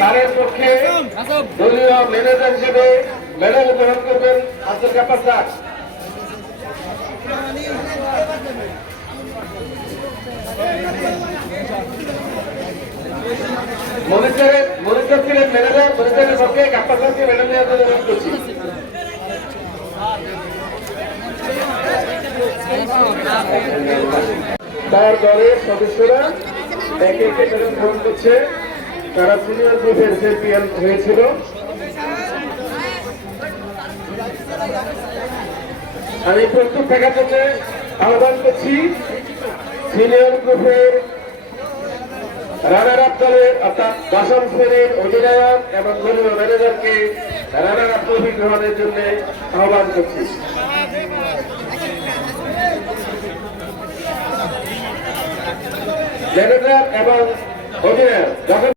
তাদের পক্ষে দলীয় ম্যানেজার হিসেবে মেডেল গ্রহণ করবেন আব্দুল গাফফার স্যার। মনিটর ছিলেন ম্যানেজার, মনিটরের পক্ষে গাফফার স্যারকে মেডেল দেওয়ার জন্য অনুরোধ করছি। তার দলের সদস্যরা একে একে মেডেল গ্রহণ করছে। তারা সিনিয়র গ্রুপের চ্যাম্পিয়ন হয়েছিল। আমি প্রস্তুত থাকার জন্য আহ্বান করছি সিনিয়র গ্রুপের রানার আপ দলের অর্থাৎ দশম শ্রেণীর অধিনায়ক এবং দলীয় ম্যানেজারকে রানার আপ ট্রফি গ্রহণের জন্য আহ্বান করছি। ম্যানেজার এবং অধিনায়ক